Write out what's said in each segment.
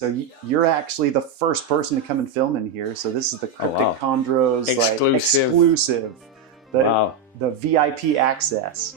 So you're actually the first person to come and film in here. So this is the Cryptic Chondros exclusive. The VIP access.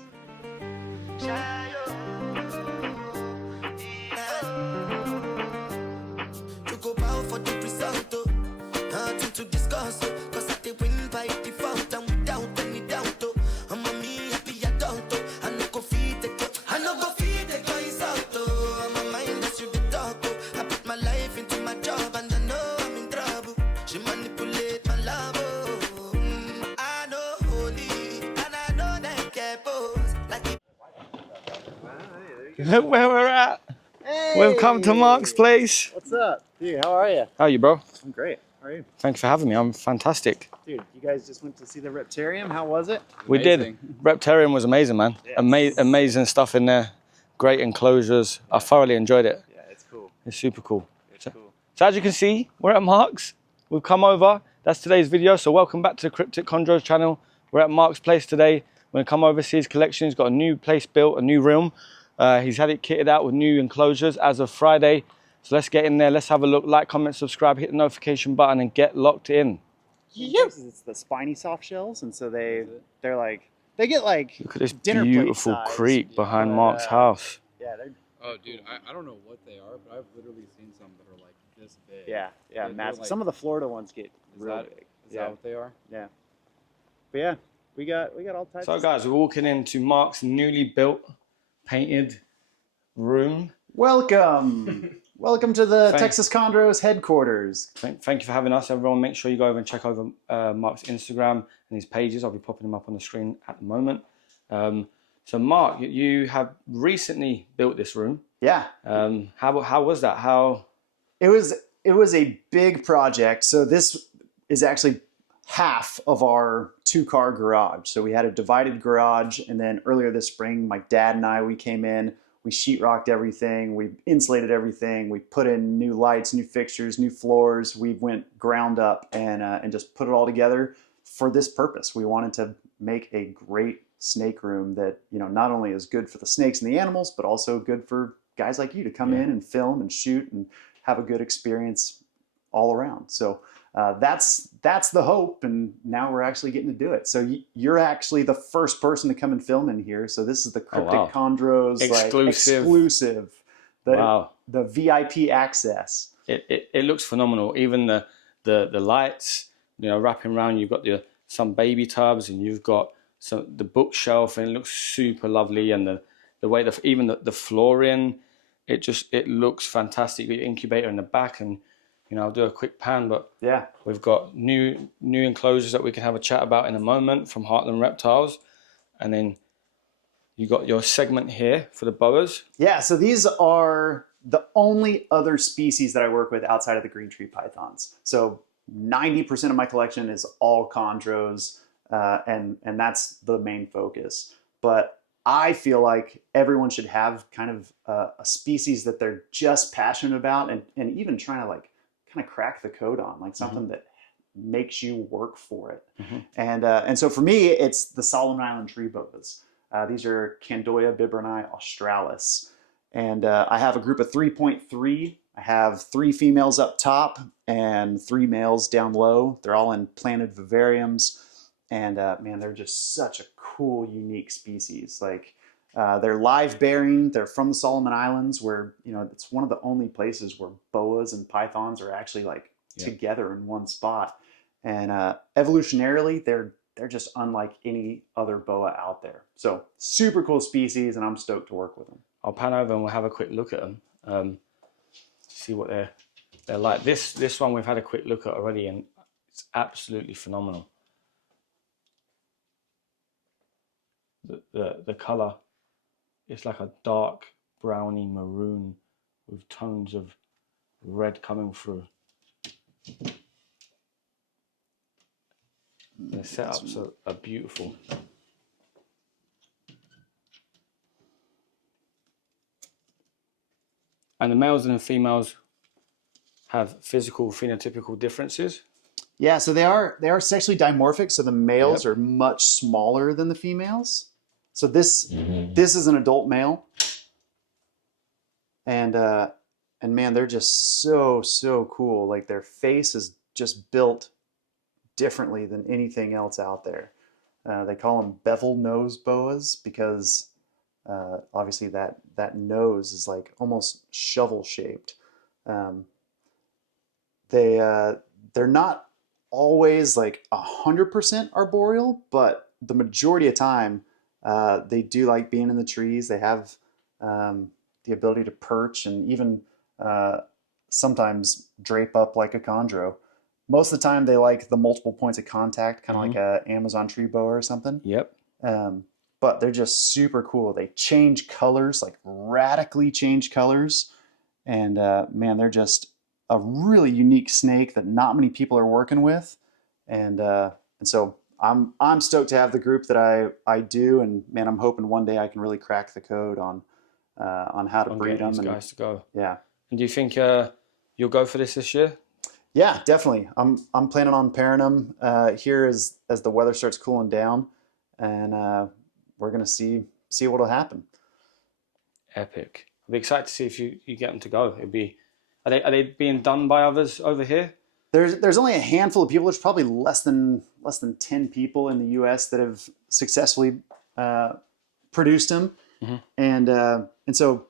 Look where we're at. Hey. We've come to Mark's place. What's up? Dude, how are you? How are you, bro? I'm great. How are you? Thanks for having me. I'm fantastic. Dude, you guys just went to see the Reptarium. How was it? We did. Reptarium was amazing, man. Yes. Amazing stuff in there. Great enclosures. I thoroughly enjoyed it. Yeah, it's cool. It's super cool. It's cool. So as you can see, we're at Mark's. We've come over. That's today's video. So welcome back to the Cryptic Chondros channel. We're at Mark's place today. We're going to come over, see his collection. He's got a new place built, a new room. He's had it kitted out with new enclosures as of Friday. So let's get in there. Let's have a look. Like, comment, subscribe, hit the notification button and get locked in. Yep. It's the spiny soft shells, and so they get like look at this beautiful creek behind Mark's house. Yeah, they're. Oh, dude, I don't know what they are, but I've literally seen some that are like this big. Yeah, massive. Like, some of the Florida ones get real big. Is that what they are? Yeah. But yeah, we got all types. So guys, we're walking into Mark's newly built, painted room. Welcome. Welcome to the Texas Chondros headquarters. Thank you for having us, everyone. Make sure you go over and check over Mark's Instagram and his pages. I'll be popping them up on the screen at the moment. So Mark, you have recently built this room. Yeah. How was that? How? It was a big project. So this is actually half of our 2-car garage. So we had a divided garage, and then earlier this spring, my dad and I, we came in. We sheetrocked everything, we insulated everything, we put in new lights, new fixtures, new floors. We went ground up and just put it all together for this purpose. We wanted to make a great snake room that, you know, not only is good for the snakes and the animals, but also good for guys like you to come in and film and shoot and have a good experience all around. So that's the hope, and now we're actually getting to do it. So you're actually the first person to come and film in here. So this is the Cryptic Chondros exclusive. The VIP access. It looks phenomenal. Even the lights, you know, wrapping around. You've got some baby tubs, and you've got the bookshelf, and it looks super lovely. And the way even the flooring, it looks fantastic. The incubator in the back, and you know, I'll do a quick pan, but yeah, we've got new enclosures that we can have a chat about in a moment from Heartland Reptiles. And then you got your segment here for the boas. Yeah, so these are the only other species that I work with outside of the GreenTreePythons. So 90% of my collection is all chondros, and that's the main focus. But I feel like everyone should have kind of a species that they're just passionate about, and even trying to like kind of crack the code on, like something that makes you work for it. And so for me, it's the Solomon Island tree boas. These are Candoya biberni australis. And I have a group of 3.3. I have 3 females up top and 3 males down low. They're all in planted vivariums. And man, they're just such a cool, unique species. Like they're live bearing. They're from the Solomon Islands, where, you know, it's one of the only places where boas and pythons are actually like together in one spot. And evolutionarily, they're just unlike any other boa out there. So super cool species, and I'm stoked to work with them. I'll pan over and we'll have a quick look at them. See what they're like. This one we've had a quick look at already, and it's absolutely phenomenal. The color, it's like a dark browny maroon with tones of red coming through. The setups are beautiful. And the males and the females have physical phenotypical differences. Yeah, so they are sexually dimorphic. So the males are much smaller than the females. So this is an adult male, and man, they're just so cool. Like their face is just built differently than anything else out there. They call them bevel nose boas because obviously that nose is like almost shovel shaped. They're not always like 100% arboreal, but the majority of time they do like being in the trees. They have the ability to perch and even sometimes drape up like a chondro. Most of the time they like the multiple points of contact, kind of like a Amazon tree boa or something. Yep. But they're just super cool. They change colors, like radically change colors. And man, they're just a really unique snake that not many people are working with. And so I'm stoked to have the group that I do. And man, I'm hoping one day I can really crack the code on how to breed them. These guys to go. Yeah. And do you think you'll go for this year? Yeah, definitely. I'm planning on pairing them here as the weather starts cooling down, and we're gonna see what'll happen. Epic. I'll be excited to see if you get them to go. Are they being done by others over here? There's only a handful of people. There's probably less than 10 people in the U.S. that have successfully produced them, and so.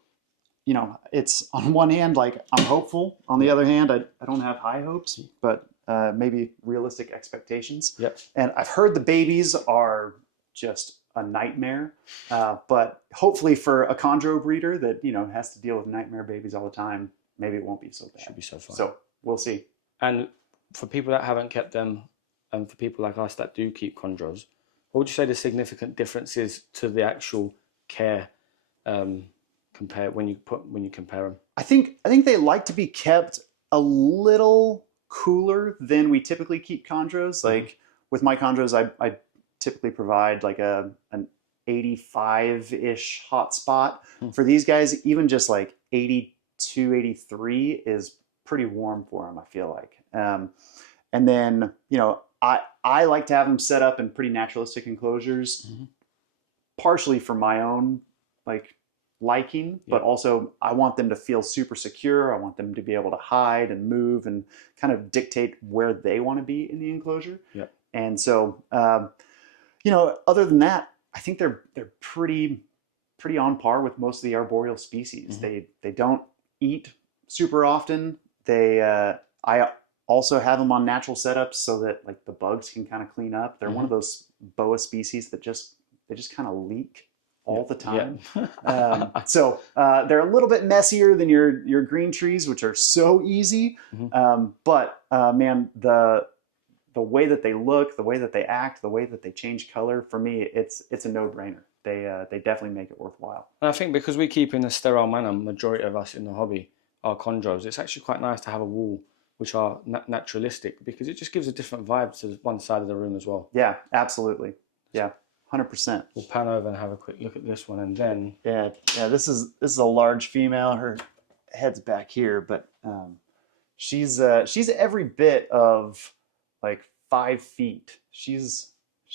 You know, it's on one hand, like I'm hopeful. On the other hand, I don't have high hopes, but maybe realistic expectations. Yep. And I've heard the babies are just a nightmare, but hopefully for a chondro breeder that, you know, has to deal with nightmare babies all the time, maybe it won't be so bad. Should be so fun. So we'll see. And for people that haven't kept them, and for people like us that do keep chondros, what would you say the significant difference is to the actual care? Compare when you compare them? I think they like to be kept a little cooler than we typically keep chondros. Like with my chondros, I typically provide like an 85-ish hot spot. For these guys, even just like 82, 83 is pretty warm for them, I feel like. And then, you know, I like to have them set up in pretty naturalistic enclosures, partially for my own like liking, but also I want them to feel super secure. I want them to be able to hide and move and kind of dictate where they want to be in the enclosure. Yep. And so, you know, other than that, I think they're pretty on par with most of the arboreal species. They don't eat super often. I also have them on natural setups so that like the bugs can kind of clean up. They're one of those boa species that they just kind of leak all the time. So they're a little bit messier than your green trees, which are so easy. But man, the way that they look, the way that they act, the way that they change color, for me, it's a no-brainer. They definitely make it worthwhile. And I think because we keep in a sterile manner, majority of us in the hobby are chondros, it's actually quite nice to have a wall which are naturalistic, because it just gives a different vibe to one side of the room as well. Yeah, absolutely. Yeah. 100%. We'll pan over and have a quick look at this one, and then yeah. This is a large female. Her head's back here, but she's every bit of like 5 feet. She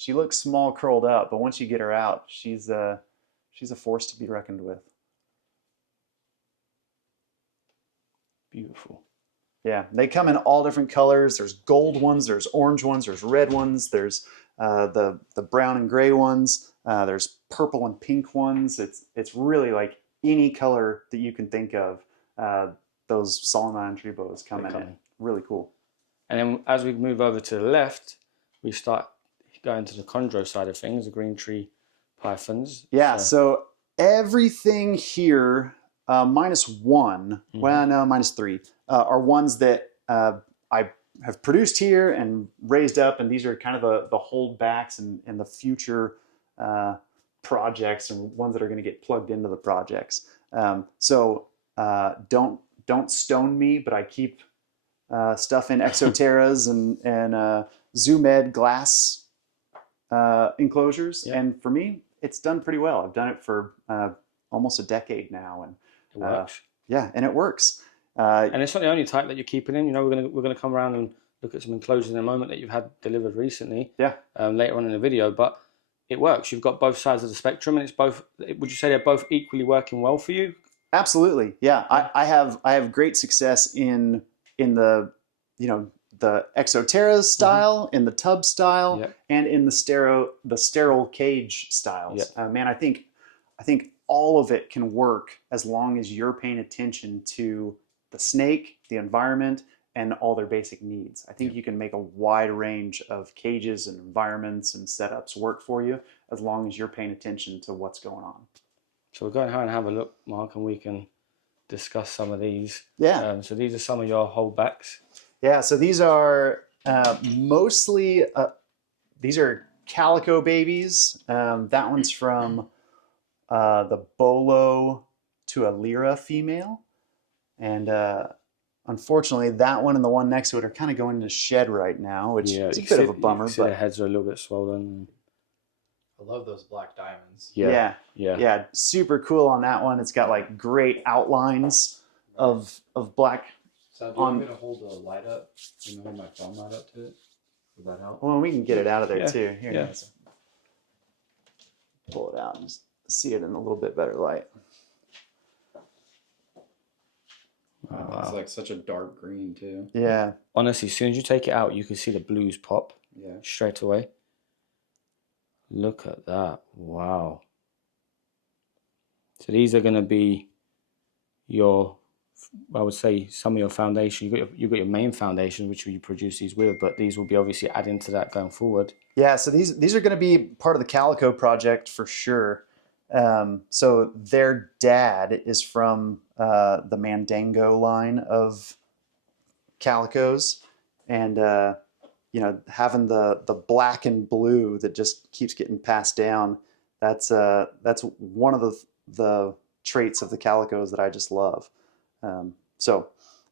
looks small curled up, but once you get her out, she's a force to be reckoned with. Beautiful. Yeah, they come in all different colors. There's gold ones, there's orange ones, there's red ones, there's the brown and gray ones. There's purple and pink ones. It's really like any color that you can think of. Those Solomon tree boas come in. Really cool. And then as we move over to the left, we start going to the chondro side of things, the GreenTreePythons. Yeah. So everything here, -1, well, no, -3, are ones that I have produced here and raised up, and these are kind of the holdbacks and the future projects and ones that are going to get plugged into the projects. So don't stone me, but I keep stuff in exoterras and Zoom Ed glass enclosures, and for me, it's done pretty well. I've done it for almost a decade now, and it works. Yeah, and it works. And it's not the only type that you're keeping in. You know, we're gonna come around and look at some enclosures in a moment that you've had delivered recently. Yeah. Later on in the video, but it works. You've got both sides of the spectrum, and it's both. Would you say they're both equally working well for you? Absolutely, yeah. I have great success in the the Exoterra style, in the tub style, Yep. and in the sterile cage styles. Yep. Man, I think all of it can work as long as you're paying attention to the snake, the environment, and all their basic needs. I think you can make a wide range of cages and environments and setups work for you as long as you're paying attention to what's going on. So we'll go ahead and have a look, Mark, and we can discuss some of these. Yeah. So these are some of your holdbacks. Yeah, so these are mostly, these are Calico babies. That one's from the Bolo to a Lyra female. And unfortunately, that one and the one next to it are kind of going into shed right now, which is a bit of a bummer. You see but their heads are a little bit swollen. I love those black diamonds. Yeah, super cool on that one. It's got like great outlines of black. So do you want me to hold the light up? Do you want to hold my phone light up to it? Would that help? Well, we can get it out of there Yeah, too. Here, yeah. let's pull it out and just see it in a little bit better light. Wow. It's like such a dark green too. Yeah. Honestly, as soon as you take it out, you can see the blues pop Yeah. straight away. Look at that. Wow. So these are going to be your, I would say, some of your foundation. You've got your main foundation, which you produce these with, but these will be obviously adding to that going forward. Yeah, so these are going to be part of the Calico project for sure. So their dad is from the Mandango line of Calicos, and you know, having the black and blue that just keeps getting passed down. That's one of the traits of the Calicos that I just love. So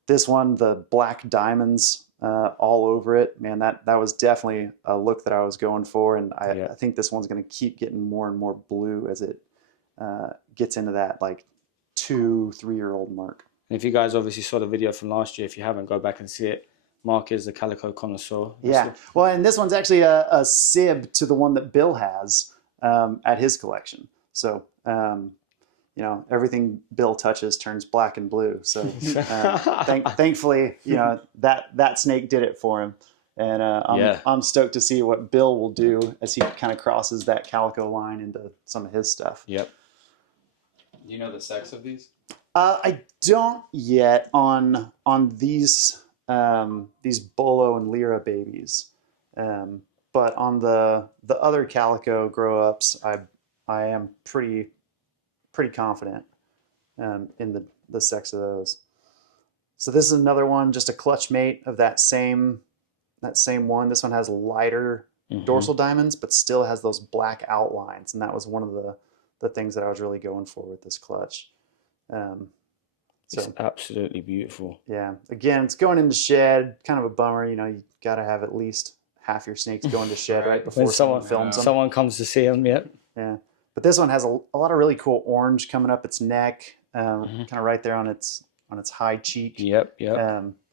this one, the black diamonds all over it, man, that was definitely a look that I was going for, and I think this one's going to keep getting more and more blue as it gets into that like 2-3-year-old mark. And if you guys obviously saw the video from last year, if you haven't, go back and see it. Mark is the Calico connoisseur. Yeah, well, and this one's actually a sib to the one that Bill has at his collection. So, you know, everything Bill touches turns black and blue. So thankfully, you know, that snake did it for him. And I'm stoked to see what Bill will do as he kind of crosses that Calico line into some of his stuff. Yep. Do you know the sex of these? I don't yet on these Bolo and Lyra babies, but on the other Calico grow ups, I am pretty confident in the sex of those. So this is another one, just a clutch mate of that same one. This one has lighter dorsal diamonds, but still has those black outlines, and that was one of the things that I was really going for with this clutch. So it's absolutely beautiful. Yeah, again, it's going into shed. Kind of a bummer, you know. You got to have at least half your snakes go into shed right before someone films them. Someone comes to see them. Yep. Yeah, but this one has a lot of really cool orange coming up its neck, kind of right there on its high cheek. Yep.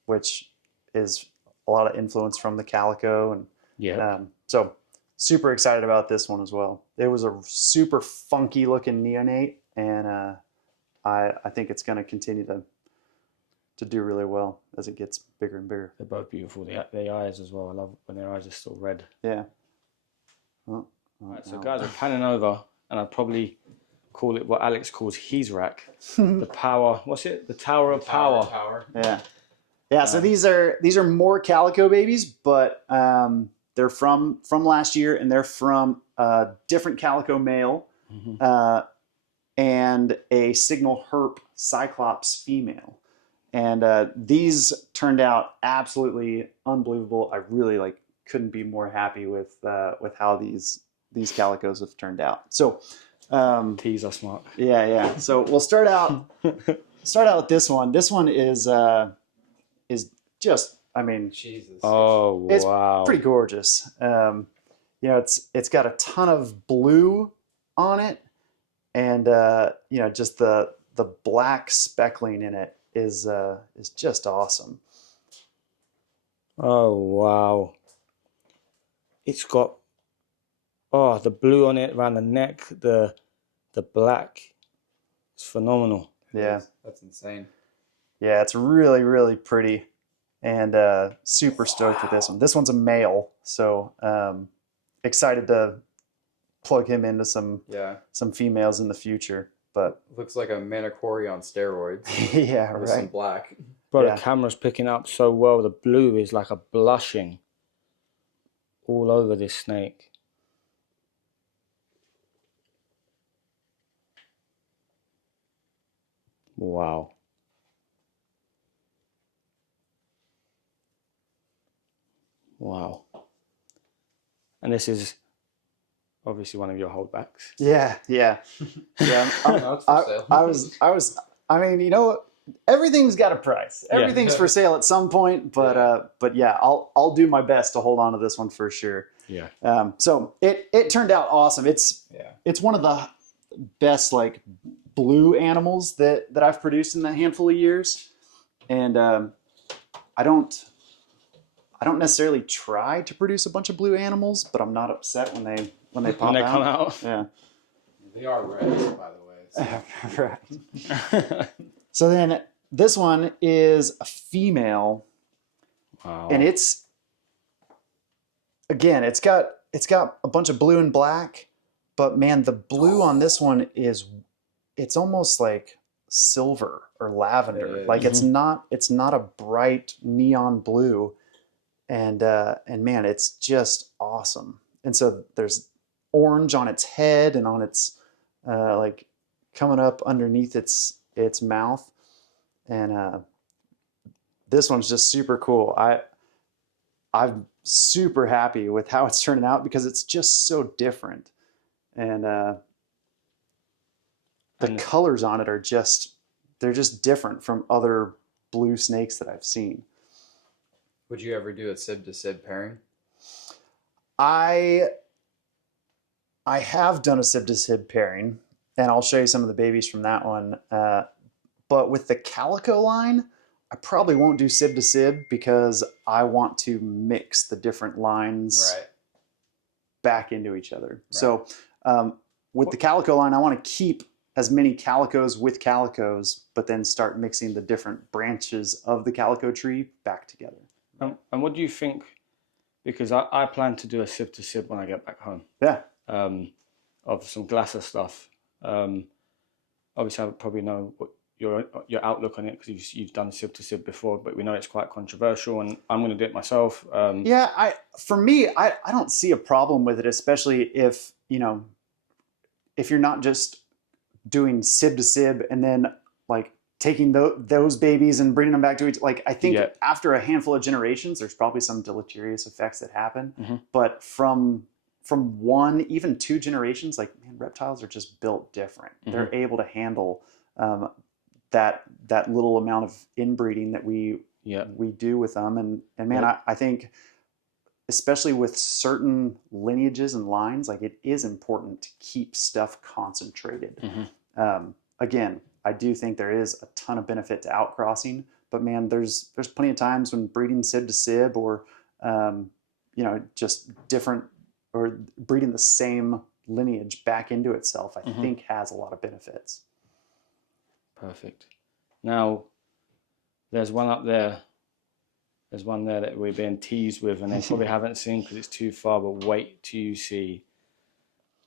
Which is a lot of influence from the Calico, and so super excited about this one as well. It was a super funky looking neonate, and I think it's going to continue to do really well as it gets bigger and bigger. They're both beautiful. The eyes as well. I love when their eyes are still red. Yeah. Well, right, so guys, we're panning over, and I'd probably call it what Alex calls his rack. The power. What's it? The Tower of Power. Yeah. Yeah. So these are more Calico babies, but they're from last year, and they're from a different Calico male. And a Signal Herp Cyclops female. And these turned out absolutely unbelievable. I really couldn't be more happy with how these Calicos have turned out. So tease us, Mark. Yeah. So we'll start out with this one. This one is just, I mean, Jesus. Oh, it's wow. pretty gorgeous. You know, it's got a ton of blue on it. And you know, just the black speckling in it is just awesome. Oh wow! It's got the blue on it around the neck, the black. It's phenomenal. Yeah. That's insane. Yeah, it's really, really pretty, and super stoked with this one. This one's a male, so excited to plug him into some females in the future. But Looks like a manicory on steroids. yeah, With some right. black. Bro, Yeah. the camera's picking up so well. The blue is like a blushing all over this snake. Wow. Wow. And this is obviously one of your holdbacks. Yeah, yeah, yeah. No, it's for sale. I mean, you know, everything's got a price. Yeah. Everything's for sale at some point, but yeah, I'll do my best to hold on to this one for sure. Yeah. So it turned out awesome. It's one of the best like blue animals that I've produced in a handful of years, and I don't necessarily try to produce a bunch of blue animals, but I'm not upset when they come out. Yeah. They are reds, by the way. So. Right. So then this one is a female. Wow. And it's got a bunch of blue and black, but man, the blue on this one it's almost like silver or lavender. Like it's not a bright neon blue. And man, it's just awesome. And so there's orange on its head and on its like coming up underneath its mouth. And this one's just super cool. I'm super happy with how it's turning out because it's just so different. And the colors on it are they're just different from other blue snakes that I've seen. Would you ever do a sib to sib pairing? I have done a sib to sib pairing, and I'll show you some of the babies from that one. But with the Calico line, I probably won't do sib to sib because I want to mix the different lines back into each other. Right. So with the Calico line, I want to keep as many calicos with calicos, but then start mixing the different branches of the calico tree back together. And what do you think? Because I plan to do a sib to sib when I get back home. Yeah. Of some Glasser stuff. Obviously, I probably know what your outlook on it because you've done sib to sib before, but we know it's quite controversial, and I'm going to do it myself. For me, I don't see a problem with it, especially if you're not just doing sib to sib and then like taking those babies and bringing them back to each. Like I think after a handful of generations, there's probably some deleterious effects that happen. Mm-hmm. But from one, even two generations, like man, reptiles are just built different. Mm-hmm. They're able to handle that little amount of inbreeding that we do with them. And man, I think especially with certain lineages and lines, like it is important to keep stuff concentrated. Mm-hmm. Again, I do think there is a ton of benefit to outcrossing, but man, there's plenty of times when breeding sib to sib or just different or breeding the same lineage back into itself, I think has a lot of benefits. Perfect. Now, there's one up there. There's one there that we're being teased with, and they probably haven't seen because it's too far, but wait till you see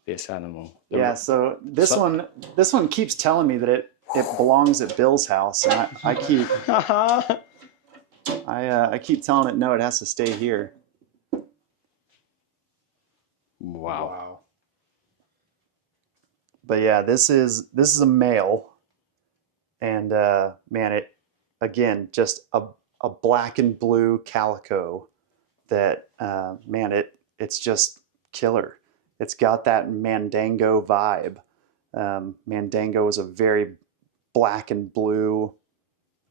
this animal. So this one keeps telling me that it belongs at Bill's house, and I keep I keep telling it no, it has to stay here. Wow. But yeah, this is a male, and man, it again just a black and blue calico that it's just killer. It's got that Mandango vibe. Mandango is a very black and blue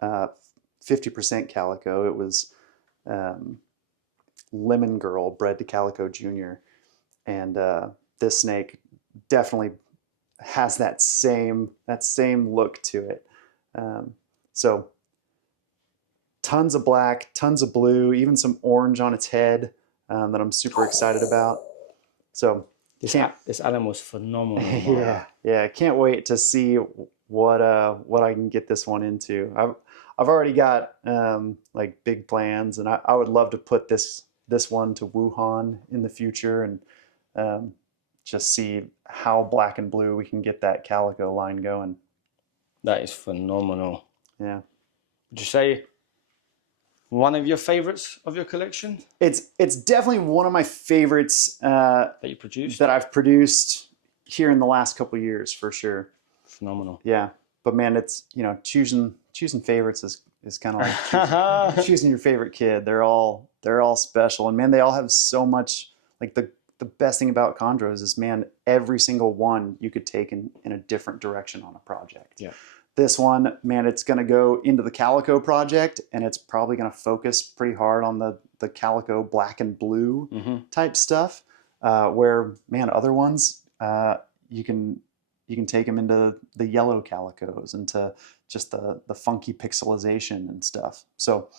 50% calico. It was Lemon Girl bred to Calico Jr. And this snake definitely has that same look to it. So tons of black, tons of blue, even some orange on its head that I'm super excited about. So this animal's phenomenal. Yeah, can't wait to see what I can get this one into. I've already got like big plans, and I would love to put this one to Wuhan in the future, and just see how black and blue we can get that Calico line going. That is phenomenal. Yeah. Would you say one of your favorites of your collection It's definitely one of my favorites that you produced? that I've produced here in the last couple of years, for sure. Phenomenal. Yeah, but man, it's, you know, choosing favorites is kind of like choosing your favorite kid. They're all special, and man, they all have so much. Like the best thing about Chondros is, man, every single one you could take in a different direction on a project. Yeah. This one, man, it's going to go into the Calico project, and it's probably going to focus pretty hard on the Calico black and blue type stuff. Where, man, other ones, you can take them into the yellow calicos, into just the funky pixelization and stuff. So,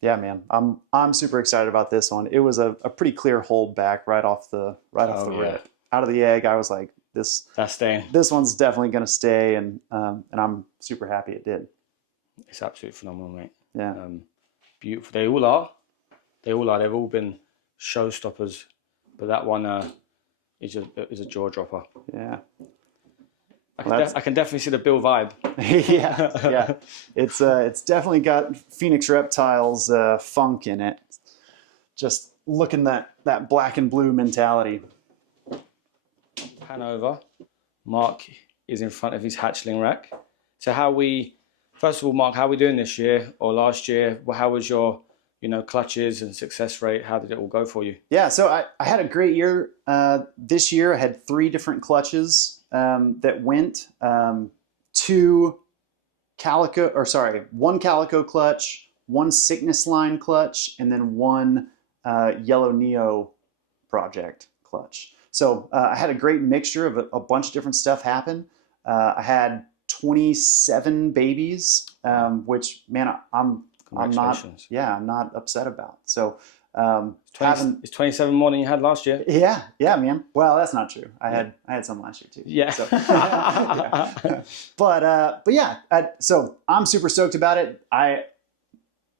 yeah, man, I'm super excited about this one. It was a pretty clear holdback right off the rip. Out of the egg, I was like, that's staying. This one's definitely going to stay, and I'm super happy it did. It's absolutely phenomenal, mate. Yeah. Beautiful. They all are. They've all been showstoppers, but that one is a jaw dropper. Yeah. I can definitely see the Bill vibe. yeah. It's definitely got Phoenix Reptiles funk in it. Just looking that black and blue mentality. Pan over. Mark is in front of his hatchling rack. So first of all, Mark, how are we doing this year or last year? How was your, clutches and success rate? How did it all go for you? Yeah, so I had a great year. This year I had 3 different clutches that went. 1 Calico clutch, 1 sickness line clutch, and then 1 yellow neo project clutch. So I had a great mixture of a bunch of different stuff happen. I had 27 babies, which, man, I'm not upset about. So it's 27 more than you had last year. Yeah, man. Well, that's not true. I had some last year too. Yeah. So, yeah. But yeah. So I'm super stoked about it.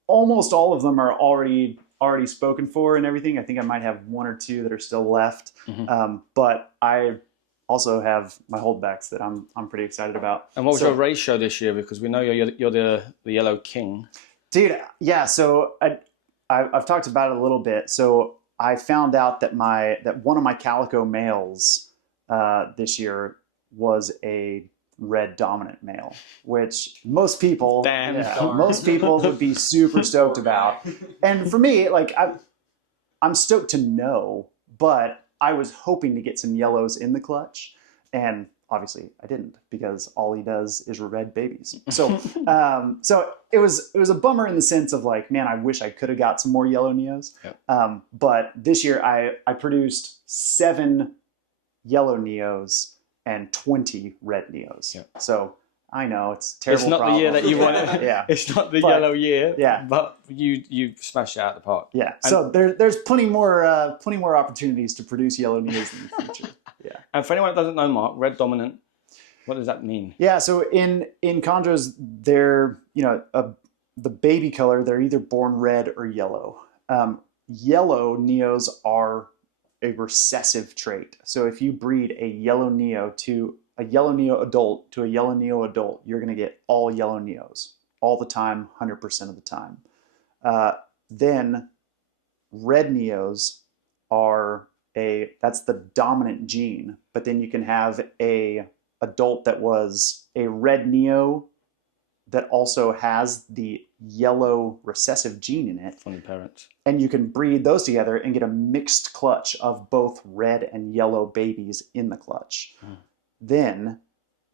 Almost all of them are already spoken for and everything. I think I might have 1 or 2 that are still left. But I also have my holdbacks that I'm pretty excited about. And what was your ratio this year? Because we know you're the yellow king. Dude, yeah. So I've talked about it a little bit. So I found out that one of my Calico males this year was a red dominant male, which most people would be super stoked about. And for me, like, I'm stoked to know, but I was hoping to get some yellows in the clutch, and obviously I didn't, because all he does is red babies. So so it was a bummer in the sense of, like, man, I wish I could have got some more yellow neos. Yep. But this year I produced 7 yellow neos and 20 red neos. Yep. So I know it's a terrible. It's not problem. the year that you wanted. Yeah. It's not the yellow year. Yeah. But you smashed it out of the park. Yeah. So there's plenty more opportunities to produce yellow neos in the future. Yeah. And for anyone that doesn't know, Mark, red dominant, what does that mean? Yeah. So in Chondros, they're, the baby color, they're either born red or yellow. Yellow neos are a recessive trait. So if you breed a yellow neo to a yellow neo adult to a yellow neo adult, you're going to get all yellow neos all the time, 100% of the time. Then red neos that's the dominant gene, but then you can have a adult that was a red neo that also has the yellow recessive gene in it. From the parents. And you can breed those together and get a mixed clutch of both red and yellow babies in the clutch. Then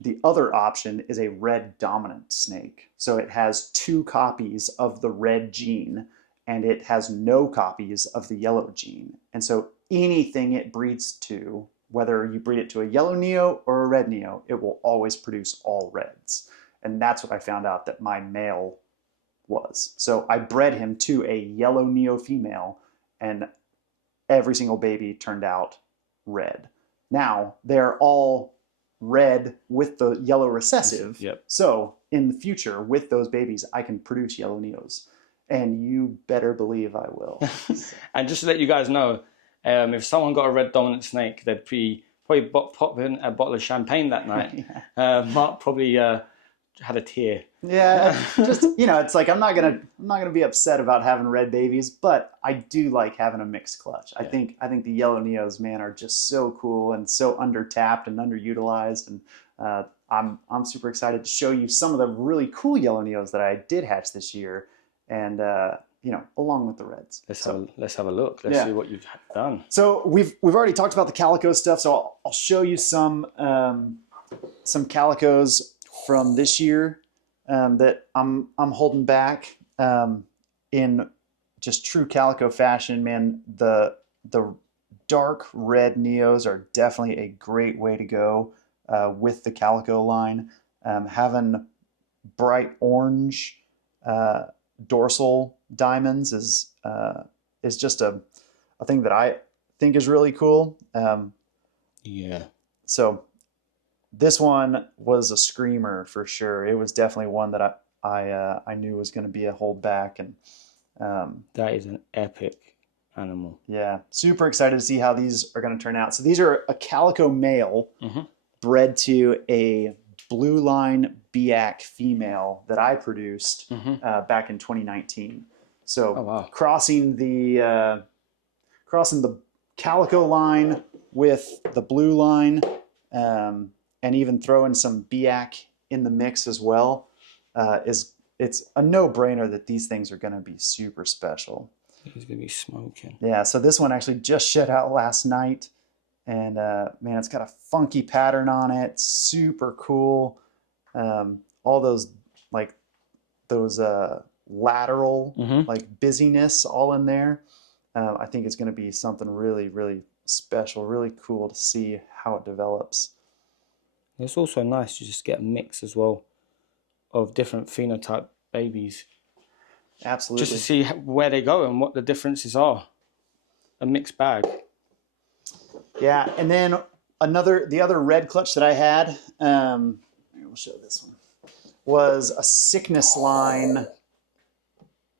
the other option is a red dominant snake. So it has 2 copies of the red gene, and it has no copies of the yellow gene. And so anything it breeds to, whether you breed it to a yellow neo or a red neo, it will always produce all reds. And that's what I found out that my male was. So I bred him to a yellow neo female, and every single baby turned out red. Now, they're all red with the yellow recessive. Yep. So in the future, with those babies, I can produce yellow neos. And you better believe I will. And just to let you guys know, if someone got a red dominant snake, they'd probably pop in a bottle of champagne that night. Mark probably had a tear. Yeah, just it's like I'm not gonna be upset about having red babies, but I do like having a mixed clutch. I think the yellow neos, man, are just so cool and so undertapped and underutilized, and I'm super excited to show you some of the really cool yellow neos that I did hatch this year, and along with the reds. Let's have a look. Let's see what you've done. So we've already talked about the calico stuff, so I'll show you some calicos from this year that I'm holding back in just true calico fashion. Man, the dark red neos are definitely a great way to go with the calico line. Having bright orange dorsal diamonds is just a thing that I think is really cool. So this one was a screamer for sure. It was definitely one that I knew was going to be a holdback, and that is an epic animal. Yeah, super excited to see how these are going to turn out. So these are a calico male bred to a blue line Biak female that I produced back in 2019. So crossing the calico line with the blue line, and even throwing some Biak in the mix as well, it's a no-brainer that these things are going to be super special. He's going to be smoking. Yeah, so this one actually just shed out last night, and man, it's got a funky pattern on it, super cool. All those lateral like busyness all in there. I think it's going to be something really, really special, really cool to see how it develops. It's also nice to just get a mix as well of different phenotype babies. Absolutely. Just to see where they go and what the differences are. A mixed bag. Yeah, and then the other red clutch that I had, we'll show this one, was a sickness line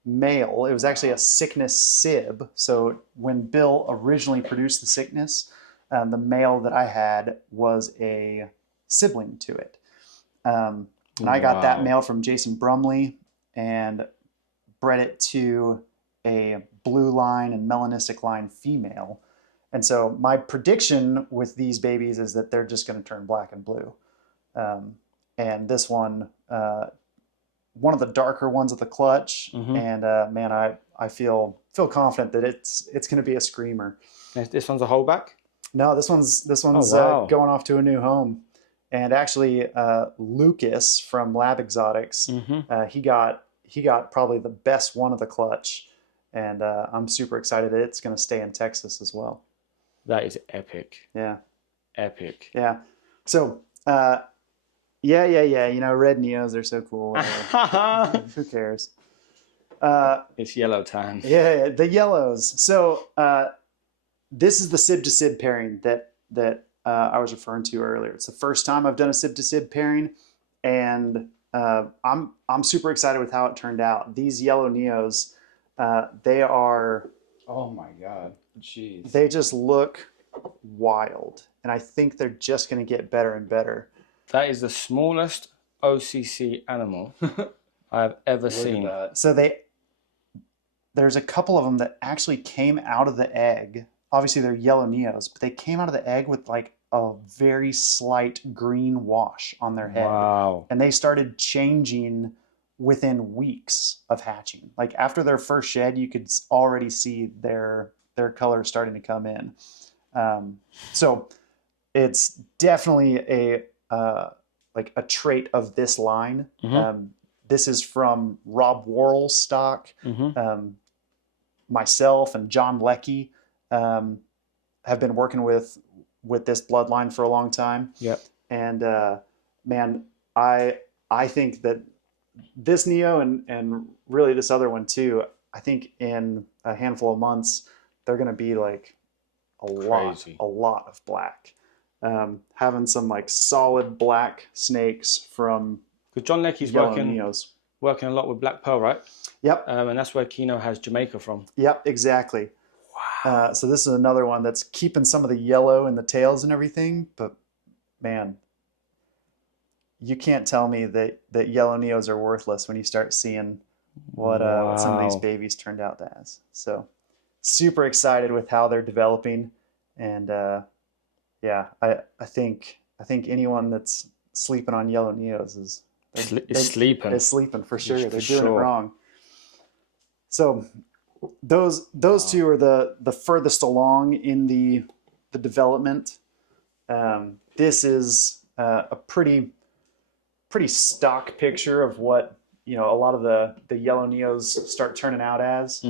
male. It was actually a sickness sib. So when Bill originally produced the sickness, the male that I had was a sibling to it. And I got that male from Jason Brumley and bred it to a blue line and melanistic line female. And so my prediction with these babies is that they're just going to turn black and blue. And this one, one of the darker ones of the clutch, and man, I feel confident that it's going to be a screamer. This one's a holdback? No, this one's going off to a new home. And actually, Lucas from Lab Exotics, he got probably the best one of the clutch, and I'm super excited that it's going to stay in Texas as well. That is epic. Yeah. Epic. Yeah. So, yeah. Red neos are so cool. Who cares? It's yellow time. Yeah, the yellows. So this is the sib to sib pairing that I was referring to earlier. It's the first time I've done a sib to sib pairing, and I'm super excited with how it turned out. These yellow neos, they are. Oh my god! Jeez. They just look wild, and I think they're just going to get better and better. That is the smallest OCC animal I've ever seen. So there's a couple of them that actually came out of the egg. Obviously, they're yellow neos, but they came out of the egg with like a very slight green wash on their head. Wow. And they started changing within weeks of hatching. Like after their first shed, you could already see their color starting to come in. So it's definitely a trait of this line. This is from Rob Worrell's stock. Myself and John Leckie have been working with this bloodline for a long time. Yep. And man, I think that this neo and really this other one too, I think in a handful of months they're going to be like a lot of black. having some like solid black snakes from Because John Leckie's yellow working neos. a lot with black pearl, right? Yep. And that's where Kino has Jamaica from. Yep, exactly. So this is another one that's keeping some of the yellow in the tails and everything, but man, you can't tell me that yellow neos are worthless when you start seeing what some of these Wow. babies turned out as. So super excited with how they're developing, and yeah, I think anyone that's sleeping on yellow neos is sleeping for sure. They're doing it wrong. So those two are the furthest along in the development. This is a pretty stock picture of what a lot of the yellow neos start turning out as.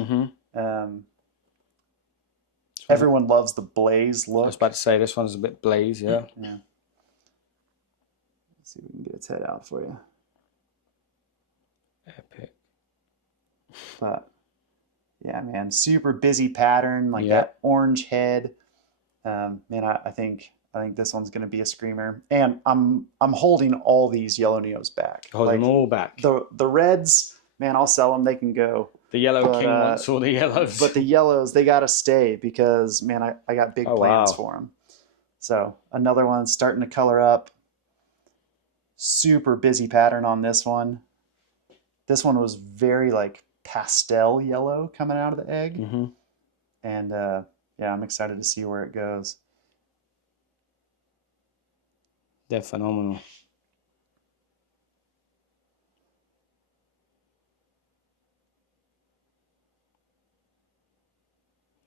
Everyone loves the blaze look. I was about to say this one's a bit blaze, yeah. Yeah. Let's see if we can get its head out for you. Epic. But yeah, man, super busy pattern, like that orange head. Man, I think this one's gonna be a screamer. And I'm holding all these yellow neos back. Hold them all back. The reds, man, I'll sell them. They can go. The yellow king wants all the yellows. But the yellows, they gotta stay because man, I got big plans for them. So another one starting to color up. Super busy pattern on this one. This one was very like pastel yellow coming out of the egg. And yeah, I'm excited to see where it goes. They're phenomenal.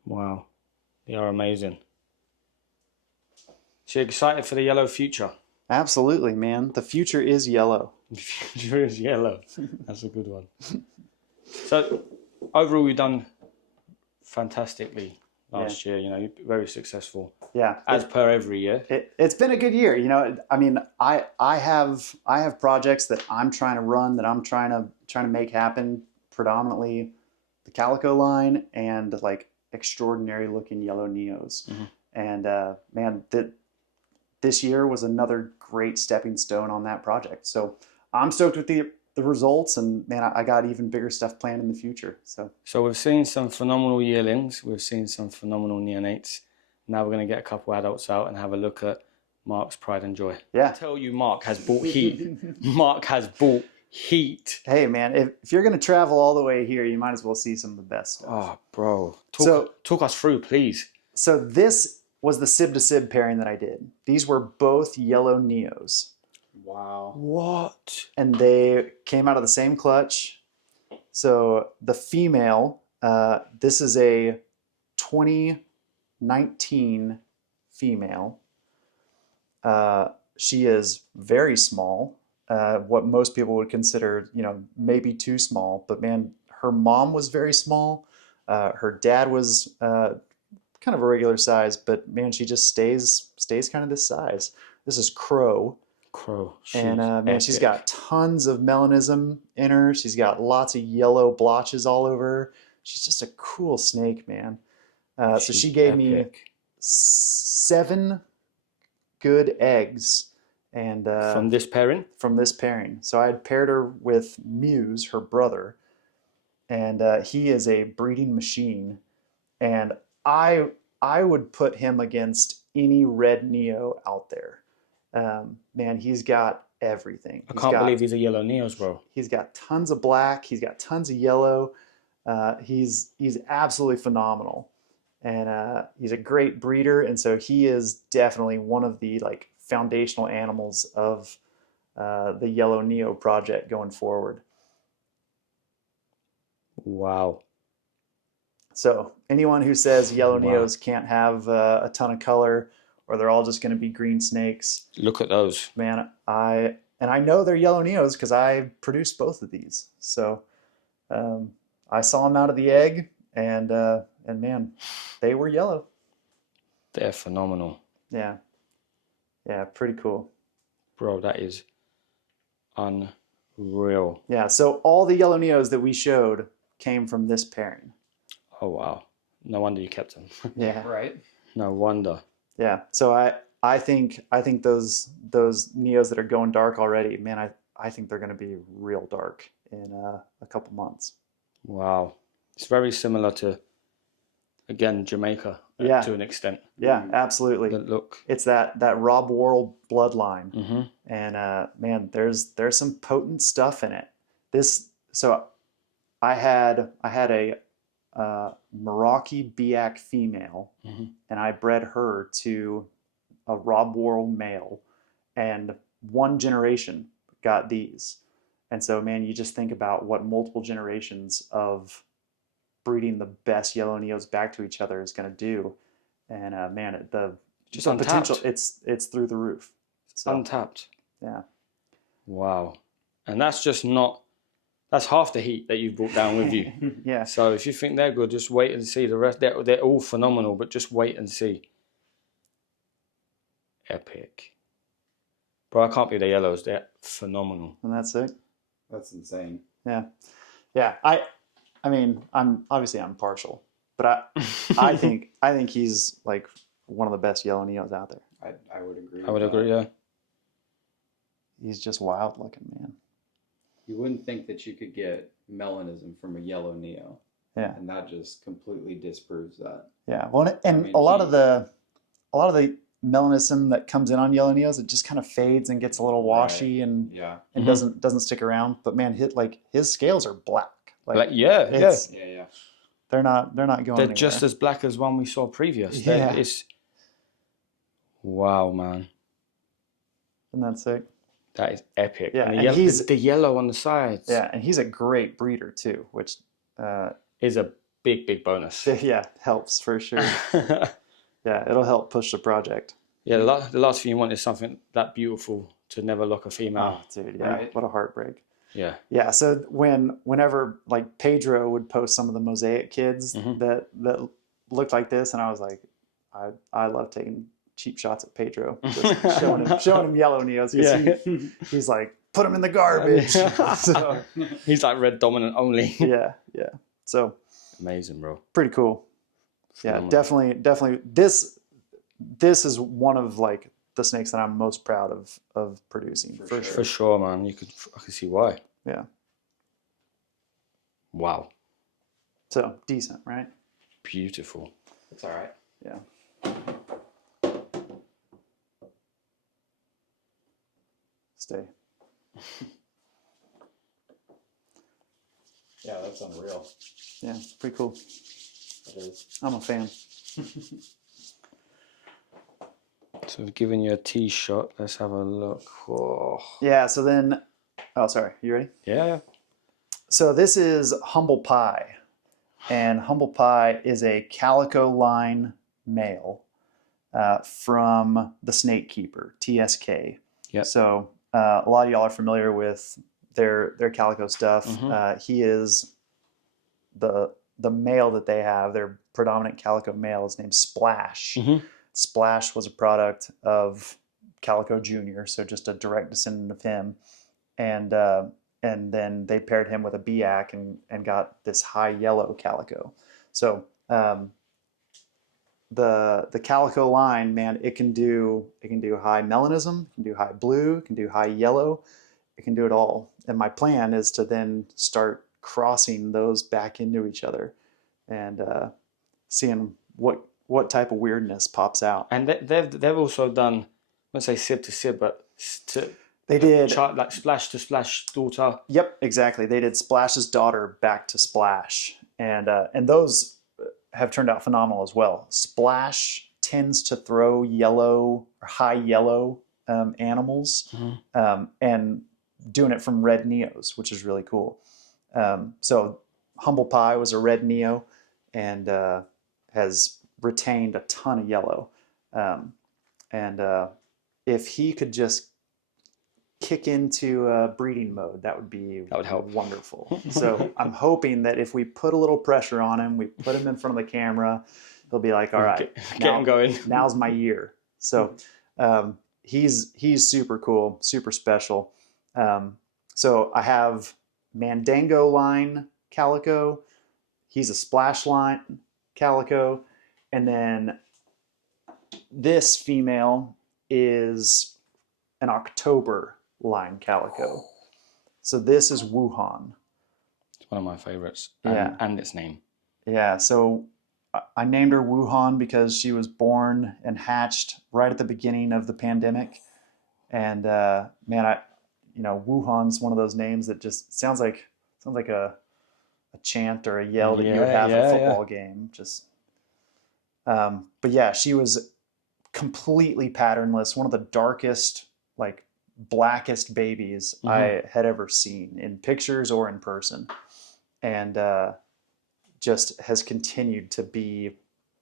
Wow, they are amazing. So you're excited for the yellow future? Absolutely, man. The future is yellow. The future is yellow. That's a good one. So overall, you've done fantastically last year. You know, very successful. Yeah, as per every year. It's been a good year. You know, I mean, I have projects that I'm trying to run, that I'm trying to make happen. Predominantly, the Calico line and like extraordinary looking yellow neos. And man, this year was another great stepping stone on that project. So I'm stoked with the results, and man, I got even bigger stuff planned in the future. So we've seen some phenomenal yearlings, we've seen some phenomenal neonates. Now we're going to get a couple adults out and have a look at Mark's pride and joy. Yeah, I tell you, Mark has brought heat. Mark has brought heat. Hey man, if you're going to travel all the way here, you might as well see some of the best stuff. Oh, bro, talk us through, please. So this was the sib to sib pairing that I did. These were both yellow neos. Wow. What? And they came out of the same clutch. So the female, this is a 2019 female. She is very small. What most people would consider, maybe too small. But man, her mom was very small. Her dad was kind of a regular size, but man, she just stays kind of this size. This is Crow. And man, she's got tons of melanism in her. She's got lots of yellow blotches all over her. She's just a cool snake, man. So she gave me 7 good eggs, and from this pairing. So I had paired her with Muse, her brother, and he is a breeding machine, and I would put him against any red neo out there. Man, he's got everything. I can't believe these are yellow neos, bro. He's got tons of black. He's got tons of yellow. He's absolutely phenomenal, and he's a great breeder. And so he is definitely one of the like foundational animals of the yellow neo project going forward. Wow. So anyone who says yellow neos can't have a ton of color, or they're all just going to be green snakes. Look at those. Man, I know they're yellow neos because I produced both of these. So I saw them out of the egg, and man, they were yellow. They're phenomenal. Yeah, pretty cool. Bro, that is unreal. Yeah, so all the yellow neos that we showed came from this pairing. Oh, wow. No wonder you kept them. Yeah. Right. No wonder. Yeah, so I think those neos that are going dark already, man, I think they're going to be real dark in a couple months. Wow. It's very similar to, again, Jamaica Yeah. to an extent. Yeah, absolutely. The look. It's that Rob Worrell bloodline, Mm-hmm. and man, there's some potent stuff in it. So I had a Merauke Biak female, Mm-hmm. and I bred her to a Rob Worrell male, and one generation got these. And so, man, you just think about what multiple generations of breeding the best yellow neos back to each other is going to do. And man, the potential, it's through the roof. So, Untapped. yeah. Wow. And that's just not, that's half the heat that you've brought down with you. Yeah. So if you think they're good, just wait and see. The rest, they're all phenomenal, but just wait and see. Epic. Bro, I can't be the yellows. They're phenomenal. And that's it. That's insane. Yeah. Yeah. I mean, I'm partial, but I think he's like one of the best yellow neos out there. I would agree. I would agree, yeah. He's just wild looking, man. You wouldn't think that you could get melanism from a yellow neo. Yeah. And that just completely disproves that. Yeah. Well, and I mean, a lot of the melanism that comes in on yellow neos, it just kind of fades and gets a little washy and Yeah. and doesn't stick around. But man, his scales are black. Like, yeah. Yeah. They're not going They're anywhere. just as black as one we saw previous. Yeah. It's, wow, man. And that's it. That is epic. Yeah, and the yellow on the sides. Yeah, and he's a great breeder too, which is a big bonus. yeah, helps for sure. Yeah, it'll help push the project. Yeah, the last thing you want is something that beautiful to never lock a female. Oh, dude, yeah, Right. what a heartbreak. Yeah. Yeah, so whenever like Pedro would post some of the mosaic kids Mhm. that looked like this, and I was like, I love taking cheap shots at Pedro, just showing him yellow neos. Yeah. He's like, put them in the garbage. So, He's like red dominant only. yeah. So Amazing, bro. pretty cool. Yeah, Phenomenal. definitely. This is one of like the snakes that I'm most proud of producing for sure. For sure, man. I can see why. Yeah. Wow. So decent, right? Beautiful. It's all right. Yeah. Stay. Yeah, that's unreal. Yeah, pretty cool. It is. I'm a fan. So we've given you a tee shot. Let's have a look. Oh. Yeah, so then, oh, sorry, you ready? Yeah. So this is Humble Pie, and Humble Pie is a Calico line male from the Snake Keeper, TSK. Yep. So a lot of y'all are familiar with their Calico stuff. Mhm. He is the male that they have, their predominant Calico male, is named Splash. Mhm. Splash was a product of Calico Jr., so just a direct descendant of him. And then they paired him with a Biak and got this high yellow Calico. So the Calico line, man, it can do high melanism, it can do high blue, it can do high yellow, it can do it all. And my plan is to then start crossing those back into each other and seeing what type of weirdness pops out. And they've also done, I wouldn't say sib to sib, but They did like splash to splash daughter. Yep, exactly. They did Splash's daughter back to Splash, and those have turned out phenomenal as well. Splash tends to throw yellow or high yellow animals, and doing it from red neos, which is really cool. So Humble Pie was a red neo, and has retained a ton of yellow. And if he could just kick into breeding mode, that would help. Wonderful. So I'm hoping that if we put a little pressure on him, we put him in front of the camera, he'll be like, all right, get him going. Now's my year. So he's super cool, super special. So I have Mandango line Calico. He's a Splash line Calico. And then this female is an October line calico. So this is Wuhan. It's one of my favorites. Yeah. And its name. Yeah, so I named her Wuhan because she was born and hatched right at the beginning of the pandemic. And man, Wuhan's one of those names that just sounds like a chant or a yell that you would have at a football game. Just, but yeah, she was completely patternless, one of the darkest, like blackest babies I had ever seen in pictures or in person, and just has continued to be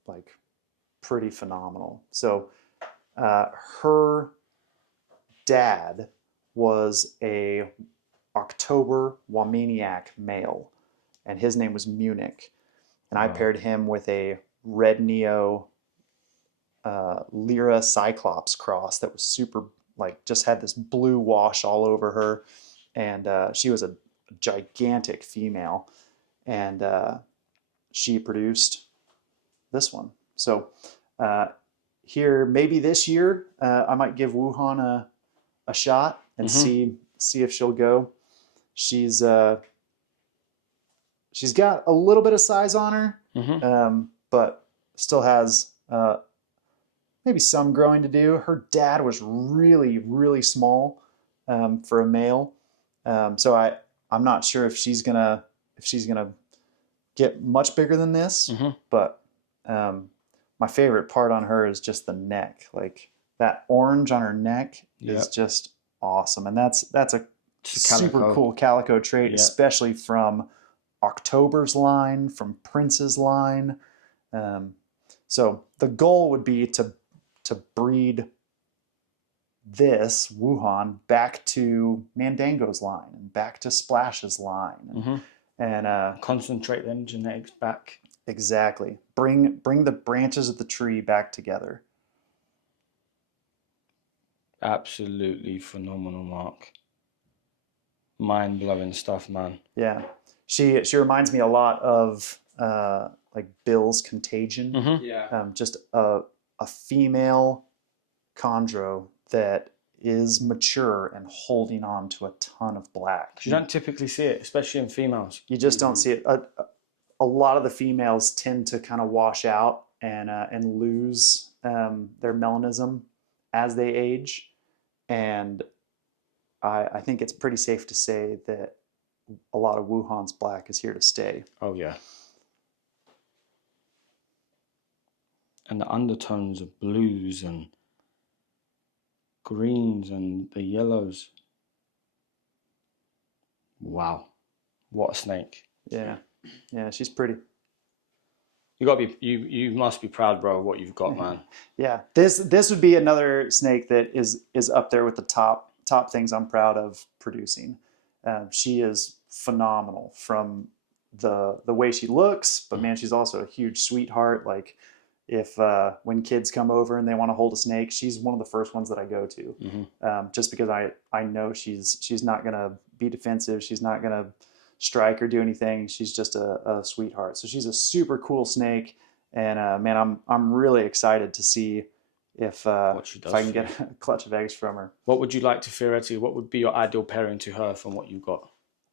like pretty phenomenal. So her dad was a October Womaniac male, and his name was Munich, and I paired him with a red neo Lyra Cyclops cross that was super, like, just had this blue wash all over her, and she was a gigantic female, and she produced this one. So here, maybe this year, I might give Wuhan a shot and see if she'll go. She's got a little bit of size on her, but still has maybe some growing to do. Her dad was really, really small for a male, so I'm not sure if she's gonna get much bigger than this. But my favorite part on her is just the neck. Like that orange on her neck is just awesome, and that's a super cool calico trait, especially from October's line, from Prince's line. So the goal would be to breed this Wuhan back to Mandango's line and back to Splash's line, and concentrate them genetics back. Exactly. Bring the branches of the tree back together. Absolutely phenomenal, Mark. Mind-blowing stuff, man. Yeah. She reminds me a lot of like Bill's Contagion. Just a female chondro that is mature and holding on to a ton of black. You don't typically see it, especially in females. You just don't see it. A lot of the females tend to kind of wash out and lose their melanism as they age, and I think it's pretty safe to say that a lot of Wuhan's black is here to stay. Oh yeah. And the undertones of blues and greens and the yellows. Wow. What a snake. Yeah. Yeah, she's pretty. You must be proud, bro, of what you've got, man. Yeah. This would be another snake that is up there with the top things I'm proud of producing. She is phenomenal from the way she looks, but man, she's also a huge sweetheart. Like if when kids come over and they want to hold a snake, she's one of the first ones that I go to, just because I know she's not gonna be defensive, she's not gonna strike or do anything. She's just a sweetheart. So she's a super cool snake, and man, I'm really excited to see if I can get a clutch of eggs from her. What would you like to theoretically? What would be your ideal pairing to her from what you've got?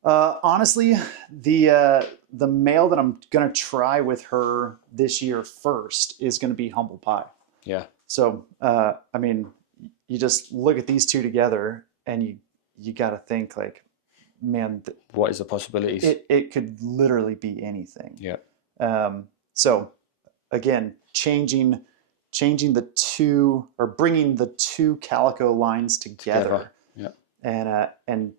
Honestly, the male that I'm gonna try with her this year first is gonna be Humble Pie. Yeah. So I mean, you just look at these two together, and you got to think like, man, what is the possibilities? It could literally be anything. Yeah. So again, changing the two, or bringing the two calico lines together. Yeah. And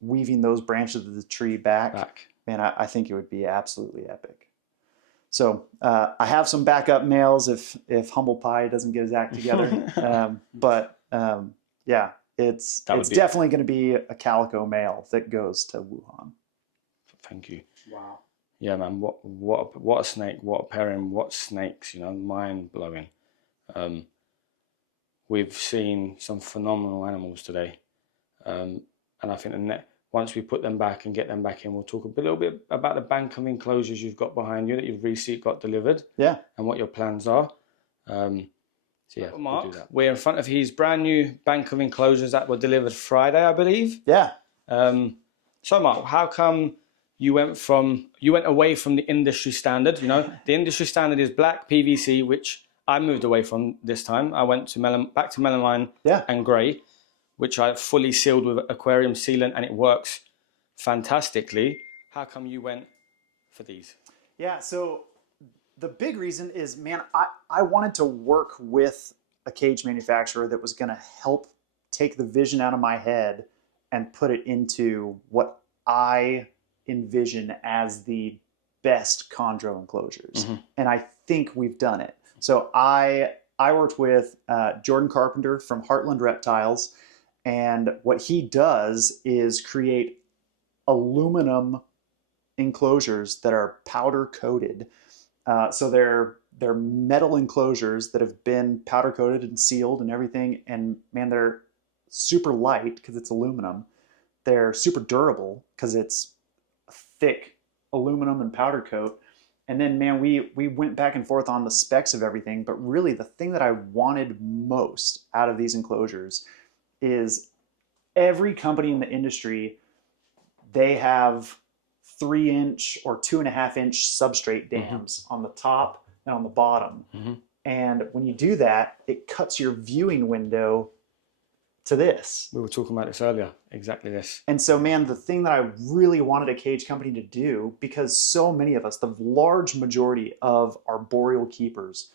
weaving those branches of the tree back. Man, I think it would be absolutely epic. So I have some backup males if Humble Pie doesn't get his act together. But yeah, it's definitely going to be a calico male that goes to Wuhan. Thank you. Wow. Yeah, man. What a snake! What a pairing! What snakes! You know, mind blowing. We've seen some phenomenal animals today, and I think once we put them back and get them back in, we'll talk a little bit about the bank of enclosures you've got behind you that you've recently got delivered. Yeah. And what your plans are. So yeah, Mark, we'll do that. We're in front of his brand new bank of enclosures that were delivered Friday, I believe. Yeah. So Mark, how come you went away from the industry standard? You know, the industry standard is black PVC, which I moved away from this time. I went to back to melamine and grey, which I fully sealed with aquarium sealant, and it works fantastically. How come you went for these? Yeah, so the big reason is, man, I wanted to work with a cage manufacturer that was going to help take the vision out of my head and put it into what I envision as the best chondro enclosures. And I think we've done it. So I worked with Jordan Carpenter from Heartland Reptiles, and what he does is create aluminum enclosures that are powder coated. So they're metal enclosures that have been powder coated and sealed and everything. And man, they're super light because it's aluminum. They're super durable because it's thick aluminum and powder coat. And then, man, we went back and forth on the specs of everything. But really, the thing that I wanted most out of these enclosures is every company in the industry, they have 3-inch or 2.5-inch substrate dams on the top and on the bottom. And when you do that, it cuts your viewing window to this. We were talking about this earlier, exactly this. And so, man, the thing that I really wanted a cage company to do, because so many of us, the large majority of arboreal keepers,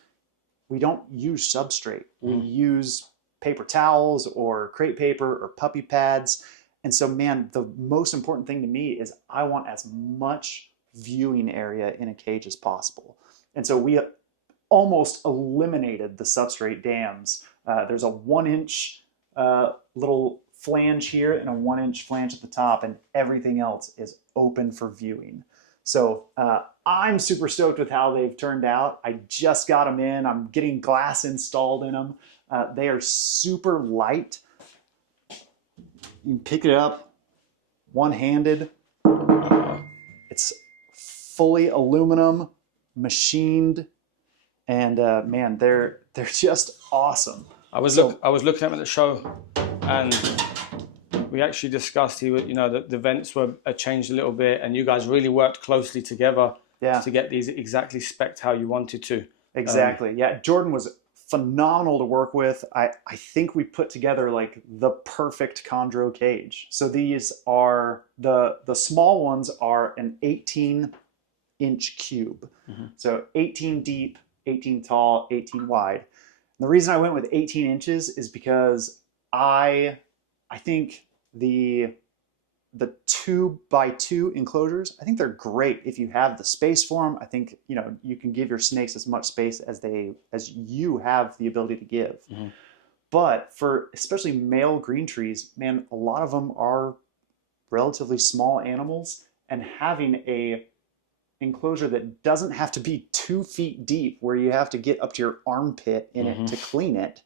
we don't use substrate. We use paper towels or crate paper or puppy pads. And so, man, the most important thing to me is I want as much viewing area in a cage as possible. And so we almost eliminated the substrate dams. There's a 1-inch little flange here and a 1-inch flange at the top, and everything else is open for viewing. So I'm super stoked with how they've turned out. I just got them in. I'm getting glass installed in them. They are super light. You can pick it up one-handed. It's fully aluminum, machined, and man, they're just awesome. I was looking at them at the show, and we actually discussed the vents were changed a little bit, and you guys really worked closely together to get these exactly spec'd how you wanted to. Exactly. Yeah, Jordan was phenomenal to work with. I think we put together like the perfect chondro cage. So these are the small ones are an 18-inch cube. So 18 deep, 18 tall, 18 wide. And the reason I went with 18 inches is because I think the 2x2 enclosures, I think they're great if you have the space for them. I think you can give your snakes as much space as you have the ability to give. But for especially male green trees, man, a lot of them are relatively small animals, and having a enclosure that doesn't have to be 2 feet deep, where you have to get up to your armpit in it to clean it,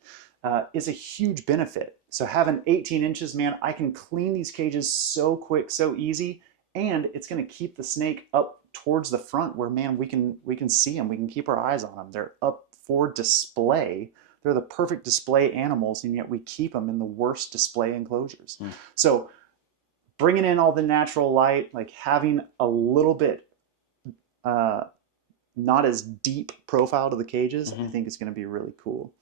is a huge benefit. So having 18 inches, man, I can clean these cages so quick, so easy, and it's going to keep the snake up towards the front where, man, we can see them, we can keep our eyes on them. They're up for display. They're the perfect display animals, and yet we keep them in the worst display enclosures. So bringing in all the natural light, like having a little bit not as deep profile to the cages, I think is going to be really cool.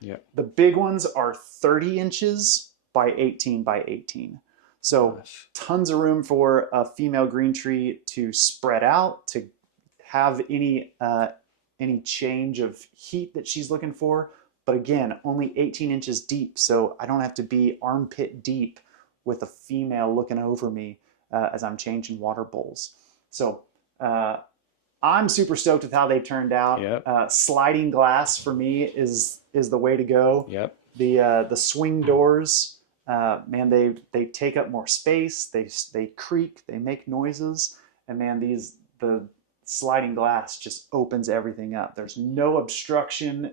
Yeah. The big ones are 30 inches by 18 by 18. So tons of room for a female green tree to spread out, to have any change of heat that she's looking for. But again, only 18 inches deep. So I don't have to be armpit deep with a female looking over me as I'm changing water bowls. So I'm super stoked with how they turned out. Sliding glass for me is the way to go. The swing doors, man, they take up more space. They creak, they make noises, and man, the sliding glass just opens everything up. There's no obstruction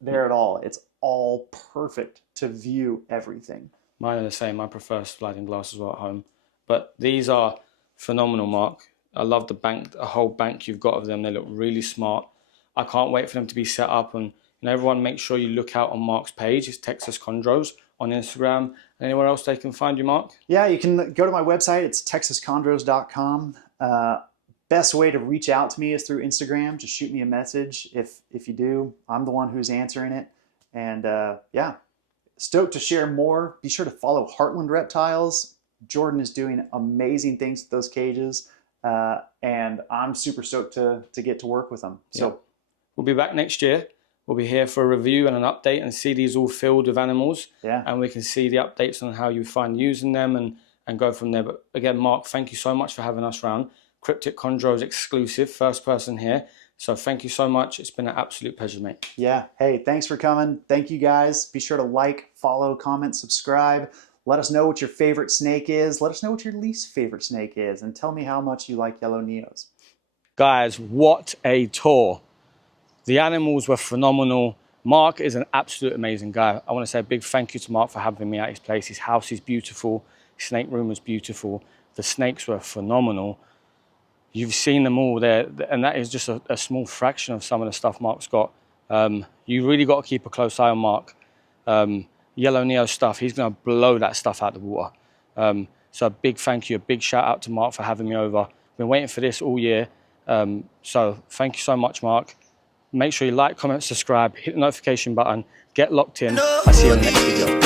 there at all. It's all perfect to view everything. Mine are the same. I prefer sliding glass as well at home, but these are phenomenal, Mark. I love the whole bank you've got of them. They look really smart. I can't wait for them to be set up and And everyone, make sure you look out on Mark's page. It's Texas Chondros on Instagram. Anywhere else they can find you, Mark? Yeah, you can go to my website. It's texaschondros.com. Best way to reach out to me is through Instagram. Just shoot me a message. If you do, I'm the one who's answering it. And yeah, stoked to share more. Be sure to follow Heartland Reptiles. Jordan is doing amazing things with those cages. And I'm super stoked to get to work with them. So yeah. We'll be back next year. We'll be here for a review and an update and see these all filled with animals. Yeah. And we can see the updates on how you find using them and go from there. But again, Mark, thank you so much for having us around. Cryptic Chondros exclusive, first person here. So thank you so much. It's been an absolute pleasure, mate. Yeah. Hey, thanks for coming. Thank you guys. Be sure to like, follow, comment, subscribe. Let us know what your favorite snake is. Let us know what your least favorite snake is. And tell me how much you like yellow neos. Guys, what a tour. The animals were phenomenal. Mark is an absolute amazing guy. I want to say a big thank you to Mark for having me at his place. His house is beautiful. His snake room was beautiful. The snakes were phenomenal. You've seen them all there, and that is just a small fraction of some of the stuff Mark's got. You really got to keep a close eye on Mark. Yellow Neo stuff, he's going to blow that stuff out of the water. So a big thank you, a big shout out to Mark for having me over. Been waiting for this all year. So thank you so much, Mark. Make sure you like, comment, subscribe, hit the notification button, get locked in. I'll see you in the next video.